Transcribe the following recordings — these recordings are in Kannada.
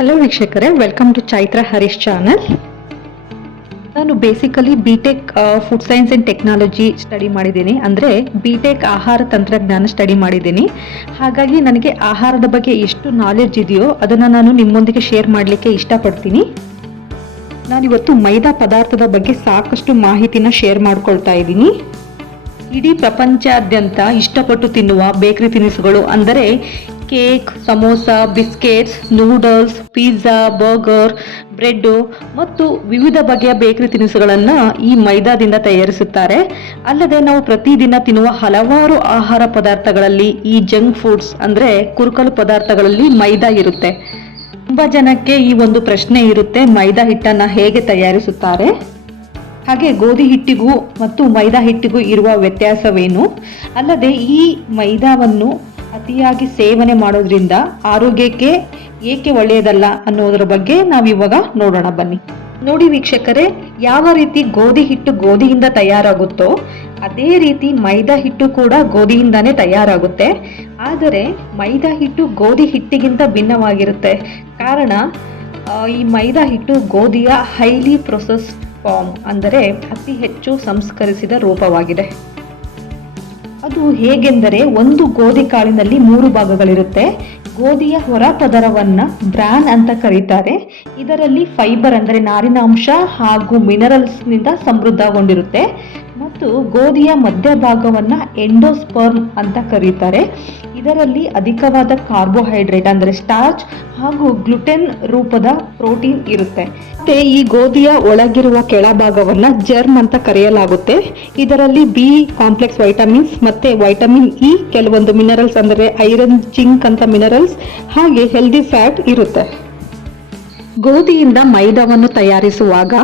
ಹಲೋ ವೀಕ್ಷಕರೇ. Welcome to Chaitra Harish channel ನಾನು basically B tech food science and technology study ಮಾಡಿದ್ದೀನಿ. ಅಂದರೆ ಬಿ ಟೆಕ್ ಆಹಾರ ತಂತ್ರಜ್ಞಾನ ಸ್ಟಡಿ ಮಾಡಿದ್ದೀನಿ. ಹಾಗಾಗಿ ನನಗೆ ಆಹಾರದ ಬಗ್ಗೆ ಎಷ್ಟು ನಾಲೆಡ್ಜ್ ಇದೆಯೋ ಅದನ್ನು ನಾನು ನಿಮ್ಮೊಂದಿಗೆ ಶೇರ್ ಮಾಡಲಿಕ್ಕೆ ಇಷ್ಟಪಡ್ತೀನಿ. ನಾನಿವತ್ತು ಮೈದಾ ಪದಾರ್ಥದ ಬಗ್ಗೆ ಸಾಕಷ್ಟು ಮಾಹಿತಿನ ಶೇರ್ ಮಾಡ್ಕೊಳ್ತಾ ಇದ್ದೀನಿ. ಇಡೀ ಪ್ರಪಂಚಾದ್ಯಂತ ಇಷ್ಟಪಟ್ಟು ತಿನ್ನುವ ಬೇಕರಿ ತಿನಿಸುಗಳು ಅಂದರೆ cake samosa biscuits noodles pizza burger bread ಮತ್ತು ವಿವಿಧ ಬಗೆಯ ಬೇಕರಿ ತಿನಿಸುಗಳನ್ನು ಈ ಮೈದಾದಿಂದ ತಯಾರಿಸುತ್ತಾರೆ. ಅಲ್ಲದೆ ನಾವು ಪ್ರತಿದಿನ ತಿನ್ನುವ ಹಲವಾರು ಆಹಾರ ಪದಾರ್ಥಗಳಲ್ಲಿ ಈ ಜಂಕ್ ಫುಡ್ಸ್ ಅಂದರೆ ಕುರುಕಲು ಪದಾರ್ಥಗಳಲ್ಲಿ ಮೈದಾ ಇರುತ್ತೆ. ತುಂಬ ಜನಕ್ಕೆ ಈ ಒಂದು ಪ್ರಶ್ನೆ ಇರುತ್ತೆ, ಮೈದಾ ಹಿಟ್ಟನ್ನು ಹೇಗೆ ತಯಾರಿಸುತ್ತಾರೆ? ಹಾಗೆ ಗೋಧಿ ಹಿಟ್ಟಿಗೂ ಮತ್ತು ಮೈದಾ ಹಿಟ್ಟಿಗೂ ಇರುವ ವ್ಯತ್ಯಾಸವೇನು? ಅಲ್ಲದೆ ಈ ಮೈದಾವನ್ನು ಅತಿಯಾಗಿ ಸೇವನೆ ಮಾಡೋದ್ರಿಂದ ಆರೋಗ್ಯಕ್ಕೆ ಏಕೆ ಒಳ್ಳೆಯದಲ್ಲ ಅನ್ನೋದರ ಬಗ್ಗೆ ನಾವು ಇವಾಗ ನೋಡೋಣ ಬನ್ನಿ. ನೋಡಿ ವೀಕ್ಷಕರೇ, ಯಾವ ರೀತಿ ಗೋಧಿ ಹಿಟ್ಟು ಗೋಧಿಯಿಂದ ತಯಾರಾಗುತ್ತೋ, ಅದೇ ರೀತಿ ಮೈದಾ ಹಿಟ್ಟು ಕೂಡ ಗೋಧಿಯಿಂದಾನೇ ತಯಾರಾಗುತ್ತೆ. ಆದರೆ ಮೈದಾ ಹಿಟ್ಟು ಗೋಧಿ ಹಿಟ್ಟಿಗಿಂತ ಭಿನ್ನವಾಗಿರುತ್ತೆ. ಕಾರಣ ಈ ಮೈದಾ ಹಿಟ್ಟು ಗೋಧಿಯ ಹೈಲಿ ಪ್ರೊಸೆಸ್ಡ್ ಫಾರ್ಮ್, ಅಂದರೆ ಅತಿ ಹೆಚ್ಚು ಸಂಸ್ಕರಿಸಿದ ರೂಪವಾಗಿದೆ. ಅದು ಹೇಗೆಂದರೆ ಒಂದು ಗೋಧಿ ಕಾಳಿನಲ್ಲಿ ಮೂರು ಭಾಗಗಳಿರುತ್ತೆ. ಗೋಧಿಯ ಹೊರ ಪದರವನ್ನ ಬ್ರಾನ್ ಅಂತ ಕರೀತಾರೆ. ಇದರಲ್ಲಿ ಫೈಬರ್ ಅಂದರೆ ನಾರಿನಾಂಶ ಹಾಗೂ ಮಿನರಲ್ಸ್ನಿಂದ ಸಮೃದ್ಧಗೊಂಡಿರುತ್ತೆ. ಮತ್ತು ಗೋಧಿಯ ಮಧ್ಯಭಾಗವನ್ನು ಎಂಡೋಸ್ಪರ್ಮ್ ಅಂತ ಕರೀತಾರೆ. ಇದರಲ್ಲಿ ಅಧಿಕವಾದ ಕಾರ್ಬೋಹೈಡ್ರೇಟ್ ಅಂದರೆ ಸ್ಟಾರ್ಚ್ ಹಾಗೂ ಗ್ಲುಟೆನ್ ರೂಪದ ಪ್ರೋಟೀನ್ ಇರುತ್ತೆ. ಮತ್ತೆ ಈ ಗೋಧಿಯ ಒಳಗಿರುವ ಕೆಳಭಾಗವನ್ನು ಜರ್ಮ್ ಅಂತ ಕರೆಯಲಾಗುತ್ತೆ. ಇದರಲ್ಲಿ ಬಿ ಕಾಂಪ್ಲೆಕ್ಸ್ ವೈಟಮಿನ್ಸ್ ಮತ್ತೆ ವೈಟಮಿನ್ ಇ ಕೆಲವೊಂದು ಮಿನರಲ್ಸ್ ಅಂದರೆ ಐರನ್, ಜಿಂಕ್ ಅಂತ ಮಿನರಲ್ಸ್ ಹಾಗೆ ಹೆಲ್ದಿ ಫ್ಯಾಟ್ ಇರುತ್ತೆ. ಗೋಧಿಯಿಂದ ಮೈದಾವನ್ನು ತಯಾರಿಸುವಾಗ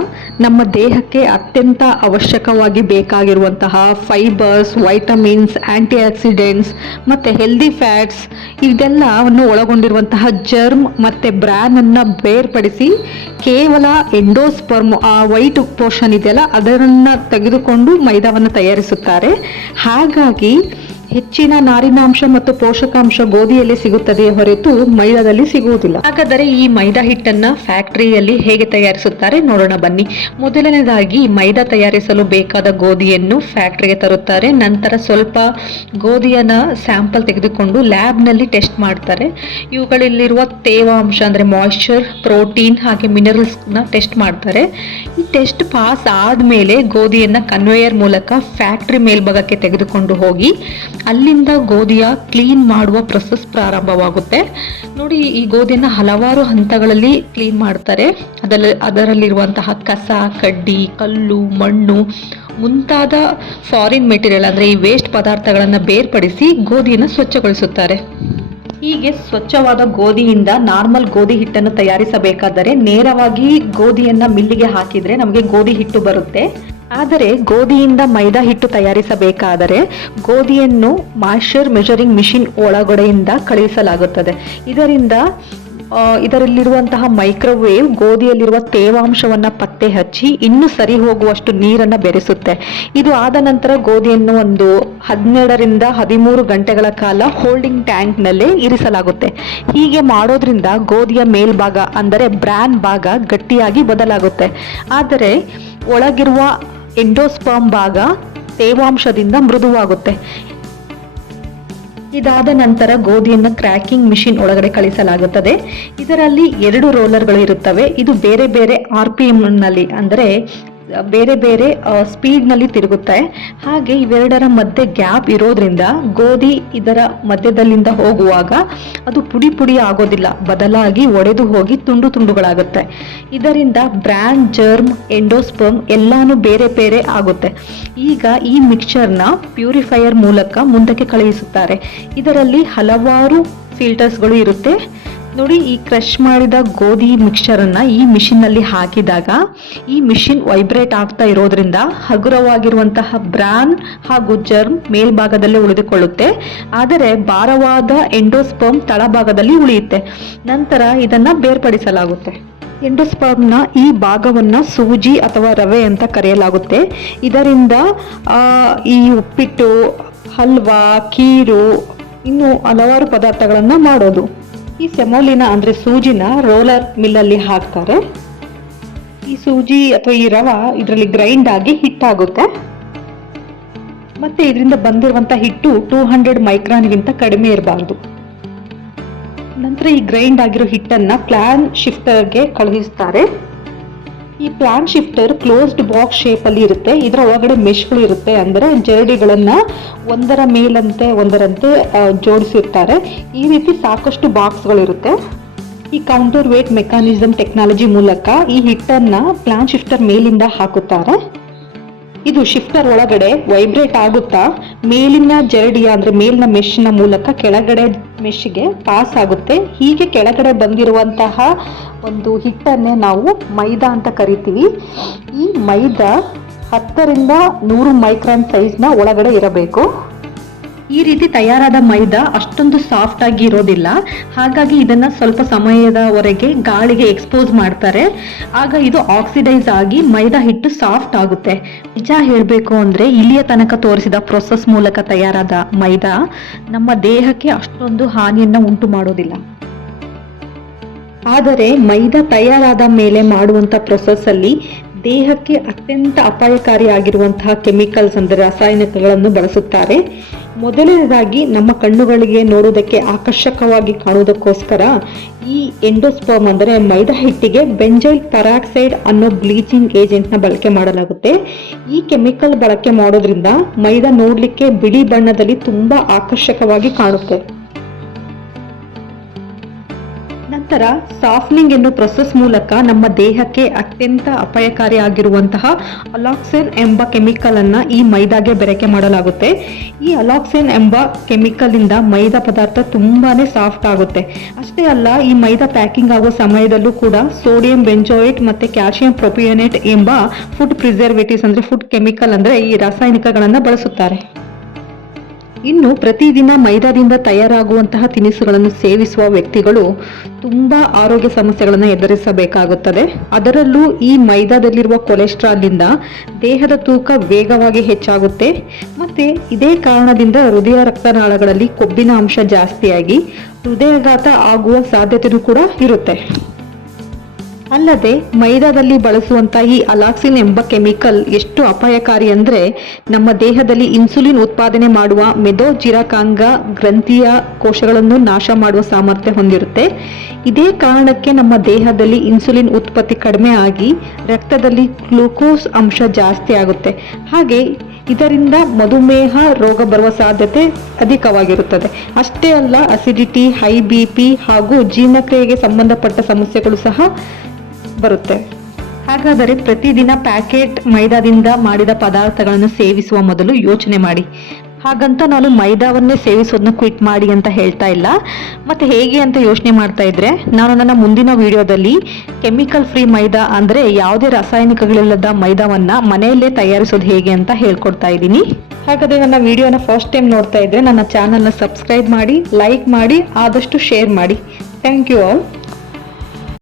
ನಮ್ಮ ದೇಹಕ್ಕೆ ಅತ್ಯಂತ ಅವಶ್ಯಕವಾಗಿ ಬೇಕಾಗಿರುವಂತಹ ಫೈಬರ್ಸ್, ವೈಟಮಿನ್ಸ್ ಆಂಟಿ ಆಕ್ಸಿಡೆಂಟ್ಸ್ ಮತ್ತು ಹೆಲ್ದಿ ಫ್ಯಾಟ್ಸ್ ಇದೆಲ್ಲವನ್ನು ಒಳಗೊಂಡಿರುವಂತಹ ಜರ್ಮ್ ಮತ್ತು ಬ್ರ್ಯಾನನ್ನು ಬೇರ್ಪಡಿಸಿ ಕೇವಲ ಎಂಡೋಸ್ಪರ್ಮ್, ಆ ವೈಟ್ ಪೋರ್ಷನ್ ಇದೆಯಲ್ಲ ಅದನ್ನು ತೆಗೆದುಕೊಂಡು ಮೈದಾವನ್ನು ತಯಾರಿಸುತ್ತಾರೆ. ಹಾಗಾಗಿ ಹೆಚ್ಚಿನ ನಾರಿನಾಂಶ ಮತ್ತು ಪೋಷಕಾಂಶ ಗೋಧಿಯಲ್ಲಿ ಸಿಗುತ್ತದೆ ಹೊರತು ಮೈದಾದಲ್ಲಿ ಸಿಗುವುದಿಲ್ಲ. ಹಾಗಾದರೆ ಈ ಮೈದಾ ಹಿಟ್ಟನ್ನ ಫ್ಯಾಕ್ಟರಿಯಲ್ಲಿ ಹೇಗೆ ತಯಾರಿಸುತ್ತಾರೆ ನೋಡೋಣ ಬನ್ನಿ. ಮೊದಲನೇದಾಗಿ ಮೈದಾ ತಯಾರಿಸಲು ಬೇಕಾದ ಗೋಧಿಯನ್ನು ಫ್ಯಾಕ್ಟರಿಗೆ ತರುತ್ತಾರೆ. ನಂತರ ಸ್ವಲ್ಪ ಗೋಧಿಯನ್ನ ಸ್ಯಾಂಪಲ್ ತೆಗೆದುಕೊಂಡು ಲ್ಯಾಬ್ನಲ್ಲಿ ಟೆಸ್ಟ್ ಮಾಡ್ತಾರೆ. ಇವುಗಳಲ್ಲಿರುವ ತೇವಾಂಶ ಅಂದರೆ ಮಾಯಿಶ್ಚರ್ ಪ್ರೋಟೀನ್ ಹಾಗೆ ಮಿನರಲ್ಸ್ನ ಟೆಸ್ಟ್ ಮಾಡ್ತಾರೆ. ಈ ಟೆಸ್ಟ್ ಪಾಸ್ ಆದಮೇಲೆ ಗೋಧಿಯನ್ನು ಕನ್ವೇಯರ್ ಮೂಲಕ ಫ್ಯಾಕ್ಟ್ರಿ ಮೇಲ್ಭಾಗಕ್ಕೆ ತೆಗೆದುಕೊಂಡು ಹೋಗಿ ಅಲ್ಲಿಂದ ಗೋಧಿಯ ಕ್ಲೀನ್ ಮಾಡುವ ಪ್ರೊಸೆಸ್ ಪ್ರಾರಂಭವಾಗುತ್ತೆ. ನೋಡಿ, ಈ ಗೋಧಿಯನ್ನು ಹಲವಾರು ಹಂತಗಳಲ್ಲಿ ಕ್ಲೀನ್ ಮಾಡ್ತಾರೆ. ಅದರಲ್ಲಿ, ಅದರಲ್ಲಿರುವಂತಹ ಕಸ, ಕಡ್ಡಿ, ಕಲ್ಲು, ಮಣ್ಣು ಮುಂತಾದ ಫಾರಿನ್ ಮೆಟೀರಿಯಲ್ ಅಂದರೆ ಈ ವೇಸ್ಟ್ ಪದಾರ್ಥಗಳನ್ನು ಬೇರ್ಪಡಿಸಿ ಗೋಧಿಯನ್ನು ಸ್ವಚ್ಛಗೊಳಿಸುತ್ತಾರೆ. ಹೀಗೆ ಸ್ವಚ್ಛವಾದ ಗೋಧಿಯಿಂದ ನಾರ್ಮಲ್ ಗೋಧಿ ಹಿಟ್ಟನ್ನು ತಯಾರಿಸಬೇಕಾದರೆ ನೇರವಾಗಿ ಗೋಧಿಯನ್ನು ಮಿಲ್ಲಿಗೆ ಹಾಕಿದ್ರೆ ನಮಗೆ ಗೋಧಿ ಹಿಟ್ಟು ಬರುತ್ತೆ. ಆದರೆ ಗೋಧಿಯಿಂದ ಮೈದಾ ಹಿಟ್ಟು ತಯಾರಿಸಬೇಕಾದರೆ ಗೋಧಿಯನ್ನು ಮಾಯ್ಶ್ಚರ್ ಮೆಷರಿಂಗ್ ಮಿಷಿನ್ ಒಳಗಡೆಯಿಂದ ಕಳುಹಿಸಲಾಗುತ್ತದೆ ಇದರಿಂದ ಇದರಲ್ಲಿರುವಂತಹ ಮೈಕ್ರೋವೇವ್ ಗೋಧಿಯಲ್ಲಿರುವ ತೇವಾಂಶವನ್ನು ಪತ್ತೆ ಹಚ್ಚಿ ಇನ್ನೂ ಸರಿ ಹೋಗುವಷ್ಟು ನೀರನ್ನು ಬೆರೆಸುತ್ತೆ. ಇದು ಆದ ನಂತರ ಗೋಧಿಯನ್ನು ಒಂದು ಹನ್ನೆರಡರಿಂದ ಹದಿಮೂರು ಗಂಟೆಗಳ ಕಾಲ ಹೋಲ್ಡಿಂಗ್ ಟ್ಯಾಂಕ್ನಲ್ಲೇ ಇರಿಸಲಾಗುತ್ತೆ. ಹೀಗೆ ಮಾಡೋದ್ರಿಂದ ಗೋಧಿಯ ಮೇಲ್ಭಾಗ ಅಂದರೆ ಬ್ರ್ಯಾನ್ ಭಾಗ ಗಟ್ಟಿಯಾಗಿ ಬದಲಾಗುತ್ತೆ. ಆದರೆ ಒಳಗಿರುವ ಎಂಡೋಸ್ಪರ್ಮ್ ಭಾಗ ತೇವಾಂಶದಿಂದ ಮೃದುವಾಗುತ್ತೆ. ಇದಾದ ನಂತರ ಗೋಧಿಯನ್ನು ಕ್ರ್ಯಾಕಿಂಗ್ ಮಿಷಿನ್ ಒಳಗಡೆ ಕಳಿಸಲಾಗುತ್ತದೆ. ಇದರಲ್ಲಿ ಎರಡು ರೋಲರ್ಗಳು ಇರುತ್ತವೆ ಇದು ಬೇರೆ ಬೇರೆ ಆರ್ ಪಿ ನಲ್ಲಿ, ಅಂದರೆ ಬೇರೆ ಬೇರೆ ಸ್ಪೀಡ್ನಲ್ಲಿ ತಿರುಗುತ್ತೆ. ಹಾಗೆ ಇವೆರಡರ ಮಧ್ಯೆ ಗ್ಯಾಪ್ ಇರೋದ್ರಿಂದ ಗೋಧಿ ಇದರ ಮಧ್ಯದಲ್ಲಿಂದ ಹೋಗುವಾಗ ಅದು ಪುಡಿ ಪುಡಿ ಆಗೋದಿಲ್ಲ. ಬದಲಾಗಿ ಒಡೆದು ಹೋಗಿ ತುಂಡು ತುಂಡುಗಳಾಗುತ್ತೆ. ಇದರಿಂದ ಬ್ರ್ಯಾಂಡ್ ಜರ್ಮ್ ಎಂಡೋಸ್ಪರ್ಮ್ ಎಲ್ಲಾನು ಬೇರೆ ಬೇರೆ ಆಗುತ್ತೆ. ಈಗ ಈ ಮಿಕ್ಸ್ಚರ್ನ ಪ್ಯೂರಿಫೈಯರ್ ಮೂಲಕ ಮುಂದಕ್ಕೆ ಕಳುಹಿಸುತ್ತಾರೆ. ಇದರಲ್ಲಿ ಹಲವಾರು ಫಿಲ್ಟರ್ಸ್ಗಳು ಇರುತ್ತೆ. ನೋಡಿ, ಈ ಕ್ರಷ್ ಮಾಡಿದ ಗೋಧಿ ಮಿಕ್ಸ್ಚರನ್ನು ಈ ಮಿಷಿನ್ನಲ್ಲಿ ಹಾಕಿದಾಗ ಈ ಮಿಷಿನ್ ವೈಬ್ರೇಟ್ ಆಗ್ತಾ ಇರೋದ್ರಿಂದ ಹಗುರವಾಗಿರುವಂತಹ ಬ್ರಾನ್ ಹಾಗೂ ಜರ್ಮ್ ಮೇಲ್ಭಾಗದಲ್ಲಿ ಉಳಿದುಕೊಳ್ಳುತ್ತೆ. ಆದರೆ ಭಾರವಾದ ಎಂಡೋಸ್ಪರ್ಮ್ ತಳಭಾಗದಲ್ಲಿ ಉಳಿಯುತ್ತೆ. ನಂತರ ಇದನ್ನು ಬೇರ್ಪಡಿಸಲಾಗುತ್ತೆ. ಎಂಡೋಸ್ಪರ್ಮ್ನ ಈ ಭಾಗವನ್ನು ಸೂಜಿ ಅಥವಾ ರವೆ ಅಂತ ಕರೆಯಲಾಗುತ್ತೆ. ಇದರಿಂದ ಈ ಉಪ್ಪಿಟ್ಟು, ಹಲ್ವಾ, ಕೀರು, ಇನ್ನು ಹಲವಾರು ಪದಾರ್ಥಗಳನ್ನು ಮಾಡೋದು. ಈ ಸೆಮೋಲಿನ ಅಂದರೆ ಸೂಜಿನ ರೋಲರ್ ಮಿಲ್ಲಲ್ಲಿ ಹಾಕ್ತಾರೆ. ಈ ಸೂಜಿ ಅಥವಾ ಈ ರವ ಇದರಲ್ಲಿ ಗ್ರೈಂಡ್ ಆಗಿ ಹಿಟ್ಟಾಗುತ್ತೆ ಮತ್ತೆ ಇದರಿಂದ ಬಂದಿರುವಂಥ ಹಿಟ್ಟು ಟೂ ಹಂಡ್ರೆಡ್ ಮೈಕ್ರಾನ್ಗಿಂತ ಕಡಿಮೆ ಇರಬಾರ್ದು. ನಂತರ ಈ ಗ್ರೈಂಡ್ ಆಗಿರೋ ಹಿಟ್ಟನ್ನ ಪ್ಲಾನ್ ಶಿಫ್ಟರ್ಗೆ ಕಳುಹಿಸ್ತಾರೆ. ಈ ಪ್ಲಾನ್ ಶಿಫ್ಟರ್ ಕ್ಲೋಸ್ಡ್ ಬಾಕ್ಸ್ ಶೇಪಲ್ಲಿ ಇರುತ್ತೆ. ಇದರ ಒಳಗಡೆ ಮೆಶ್ಗಳು ಇರುತ್ತೆ ಅಂದರೆ ಜರಡಿಗಳನ್ನು ಒಂದರ ಮೇಲಂತೆ, ಒಂದರಂತೆ ಜೋಡಿಸಿರ್ತಾರೆ. ಈ ರೀತಿ ಸಾಕಷ್ಟು ಬಾಕ್ಸ್ಗಳಿರುತ್ತೆ ಈ ಕೌಂಟರ್ ವೇಟ್ ಮೆಕ್ಯಾನಿಸಮ್ ಟೆಕ್ನಾಲಜಿ ಮೂಲಕ ಈ ಹಿಟ್ಟನ್ನು ಪ್ಲಾನ್ ಶಿಫ್ಟರ್ ಮೇಲಿಂದ ಹಾಕುತ್ತಾರೆ. ಇದು ಶಿಫ್ಟರ್ ಒಳಗಡೆ ವೈಬ್ರೇಟ್ ಆಗುತ್ತಾ, ಮೇಲಿನ ಜರಡಿಯ ಅಂದ್ರೆ ಮೇಲಿನ ಮೆಶ್ನ ಮೂಲಕ ಕೆಳಗಡೆ ಮೆಶ್ಗೆ ಪಾಸ್ ಆಗುತ್ತೆ. ಹೀಗೆ ಕೆಳಗಡೆ ಬಂದಿರುವಂತಹ ಒಂದು ಹಿಟ್ಟನ್ನೇ ನಾವು ಮೈದಾ ಅಂತ ಕರಿತೀವಿ. ಈ ಮೈದಾ ಹತ್ತರಿಂದ ನೂರು ಮೈಕ್ರಾನ್ ಸೈಜ್ನ ಒಳಗಡೆ ಇರಬೇಕು. ಈ ರೀತಿ ತಯಾರಾದ ಮೈದಾ ಅಷ್ಟೊಂದು ಸಾಫ್ಟ್ ಆಗಿ ಇರೋದಿಲ್ಲ. ಹಾಗಾಗಿ ಇದನ್ನ ಸ್ವಲ್ಪ ಸಮಯದವರೆಗೆ ಗಾಳಿಗೆ ಎಕ್ಸ್ಪೋಸ್ ಮಾಡ್ತಾರೆ. ಆಗ ಇದು ಆಕ್ಸಿಡೈಸ್ ಆಗಿ ಮೈದಾ ಹಿಟ್ಟು ಸಾಫ್ಟ್ ಆಗುತ್ತೆ. ನಿಜ ಹೇಳಬೇಕು ಅಂದ್ರೆ ಇಲ್ಲಿಯ ತನಕ ತೋರಿಸಿದ ಪ್ರೊಸೆಸ್ ಮೂಲಕ ತಯಾರಾದ ಮೈದಾ ನಮ್ಮ ದೇಹಕ್ಕೆ ಅಷ್ಟೊಂದು ಹಾನಿಯನ್ನ ಉಂಟು ಮಾಡೋದಿಲ್ಲ. ಆದರೆ ಮೈದಾ ತಯಾರಾದ ಮೇಲೆ ಮಾಡುವಂತ ಪ್ರೊಸೆಸ್ಸಲ್ಲಿ ದೇಹಕ್ಕೆ ಅತ್ಯಂತ ಅಪಾಯಕಾರಿಯಾಗಿರುವಂತಹ ಕೆಮಿಕಲ್ಸ್ ಅಂದರೆ ರಾಸಾಯನಿಕಗಳನ್ನು ಬಳಸುತ್ತಾರೆ. ಮೊದಲನೇದಾಗಿ ನಮ್ಮ ಕಣ್ಣುಗಳಿಗೆ ನೋಡುವುದಕ್ಕೆ ಆಕರ್ಷಕವಾಗಿ ಕಾಣುವುದಕ್ಕೋಸ್ಕರ ಈ ಎಂಡೋಸ್ಪರ್ಮ್ ಅಂದರೆ ಮೈದಾ ಹಿಟ್ಟಿಗೆ ಬೆಂಜೈಲ್ ಪರಾಕ್ಸೈಡ್ ಅನ್ನೋ ಬ್ಲೀಚಿಂಗ್ ಏಜೆಂಟ್ನ ಬಳಕೆ ಮಾಡಲಾಗುತ್ತೆ. ಈ ಕೆಮಿಕಲ್ ಬಳಕೆ ಮಾಡೋದ್ರಿಂದ ಮೈದಾ ನೋಡಲಿಕ್ಕೆ ಬಿಳಿ ಬಣ್ಣದಲ್ಲಿ ತುಂಬಾ ಆಕರ್ಷಕವಾಗಿ ಕಾಣುತ್ತೆ. ನಂತರ ಸಾಫ್ನಿಂಗ್ ಎನ್ನುವ ಪ್ರೊಸೆಸ್ ಮೂಲಕ ನಮ್ಮ ದೇಹಕ್ಕೆ ಅತ್ಯಂತ ಅಪಾಯಕಾರಿಯಾಗಿರುವಂತಹ ಅಲಾಕ್ಸೆನ್ ಎಂಬ ಕೆಮಿಕಲ್ ಅನ್ನ ಈ ಮೈದಾಗೆ ಬೆರಕೆ ಮಾಡಲಾಗುತ್ತೆ. ಈ ಅಲಾಕ್ಸೆನ್ ಎಂಬ ಕೆಮಿಕಲ್ ಇಂದ ಮೈದಾ ಪದಾರ್ಥ ತುಂಬಾನೇ ಸಾಫ್ಟ್ ಆಗುತ್ತೆ. ಅಷ್ಟೇ ಅಲ್ಲ, ಈ ಮೈದಾ ಪ್ಯಾಕಿಂಗ್ ಆಗೋ ಸಮಯದಲ್ಲೂ ಕೂಡ ಸೋಡಿಯಂ ಬೆಂಜೋಯೇಟ್ ಮತ್ತೆ ಕ್ಯಾಲ್ಸಿಯಂ ಪ್ರೊಪಿಯೋನೇಟ್ ಎಂಬ ಫುಡ್ ಪ್ರಿಸರ್ವೇಟಿವ್ಸ್ ಅಂದ್ರೆ ಫುಡ್ ಕೆಮಿಕಲ್ ಅಂದ್ರೆ ಈ ರಾಸಾಯನಿಕಗಳನ್ನ ಬಳಸುತ್ತಾರೆ. ಇನ್ನು ಪ್ರತಿದಿನ ಮೈದಾದಿಂದ ತಯಾರಾಗುವಂತಹ ತಿನಿಸುಗಳನ್ನು ಸೇವಿಸುವ ವ್ಯಕ್ತಿಗಳು ತುಂಬಾ ಆರೋಗ್ಯ ಸಮಸ್ಯೆಗಳನ್ನು ಎದುರಿಸಬೇಕಾಗುತ್ತದೆ. ಅದರಲ್ಲೂ ಈ ಮೈದಾದಲ್ಲಿರುವ ಕೊಲೆಸ್ಟ್ರಾಲ್ನಿಂದ ದೇಹದ ತೂಕ ವೇಗವಾಗಿ ಹೆಚ್ಚಾಗುತ್ತೆ. ಮತ್ತೆ ಇದೇ ಕಾರಣದಿಂದ ಹೃದಯ ರಕ್ತನಾಳಗಳಲ್ಲಿ ಕೊಬ್ಬಿನ ಅಂಶ ಜಾಸ್ತಿಯಾಗಿ ಹೃದಯಾಘಾತ ಆಗುವ ಸಾಧ್ಯತೆಯೂ ಕೂಡ ಇರುತ್ತೆ. ಅಲ್ಲದೆ ಮೈದಾದಲ್ಲಿ ಬಳಸುವಂತ ಈ ಅಲಾಕ್ಸಿನ್ ಎಂಬ ಕೆಮಿಕಲ್ ಎಷ್ಟು ಅಪಾಯಕಾರಿ ಅಂದ್ರೆ ನಮ್ಮ ದೇಹದಲ್ಲಿ ಇನ್ಸುಲಿನ್ ಉತ್ಪಾದನೆ ಮಾಡುವ ಮೆದೋಜಿರಾಕಾಂಗ ಗ್ರಂಥಿಯ ಕೋಶಗಳನ್ನು ನಾಶ ಮಾಡುವ ಸಾಮರ್ಥ್ಯ ಹೊಂದಿರುತ್ತೆ. ಇದೇ ಕಾರಣಕ್ಕೆ ನಮ್ಮ ದೇಹದಲ್ಲಿ ಇನ್ಸುಲಿನ್ ಉತ್ಪತ್ತಿ ಕಡಿಮೆ ಆಗಿ ರಕ್ತದಲ್ಲಿ ಗ್ಲೂಕೋಸ್ ಅಂಶ ಜಾಸ್ತಿ ಆಗುತ್ತೆ. ಹಾಗೆ ಇದರಿಂದ ಮಧುಮೇಹ ರೋಗ ಬರುವ ಸಾಧ್ಯತೆ ಅಧಿಕವಾಗಿರುತ್ತದೆ. ಅಷ್ಟೇ ಅಲ್ಲ ಅಸಿಡಿಟಿ ಹೈ ಬಿ ಪಿ ಹಾಗೂ ಜೀರ್ಣಕ್ರಿಯೆಗೆ ಸಂಬಂಧಪಟ್ಟ ಸಮಸ್ಯೆಗಳು ಸಹ ಬರುತ್ತೆ. ಹಾಗಾದರೆ ಪ್ರತಿದಿನ ಪ್ಯಾಕೆಟ್ ಮೈದಾದಿಂದ ಮಾಡಿದ ಪದಾರ್ಥಗಳನ್ನು ಸೇವಿಸುವ ಮೊದಲು ಯೋಚನೆ ಮಾಡಿ. ಹಾಗಂತ ನಾನು ಮೈದಾವನ್ನೇ ಸೇವಿಸೋದನ್ನ ಕ್ವಿಟ್ ಮಾಡಿ ಅಂತ ಹೇಳ್ತಾ ಇಲ್ಲ. ಮತ್ತೆ ಹೇಗೆ ಅಂತ ಯೋಚನೆ ಮಾಡ್ತಾ ಇದ್ರೆ, ನಾನು ನನ್ನ ಮುಂದಿನ ವಿಡಿಯೋದಲ್ಲಿ ಕೆಮಿಕಲ್ ಫ್ರೀ ಮೈದಾ ಅಂದ್ರೆ ಯಾವುದೇ ರಾಸಾಯನಿಕಗಳಿಲ್ಲದ ಮೈದಾವನ್ನ ಮನೆಯಲ್ಲೇ ತಯಾರಿಸೋದು ಹೇಗೆ ಅಂತ ಹೇಳ್ಕೊಡ್ತಾ ಇದ್ದೀನಿ. ಹಾಗಾದ್ರೆ ನನ್ನ ವಿಡಿಯೋನ ಫಸ್ಟ್ ಟೈಮ್ ನೋಡ್ತಾ ಇದ್ರೆ ನನ್ನ ಚಾನಲ್ನ ಸಬ್ಸ್ಕ್ರೈಬ್ ಮಾಡಿ ಲೈಕ್ ಮಾಡಿ, ಆದಷ್ಟು ಶೇರ್ ಮಾಡಿ. Thank you all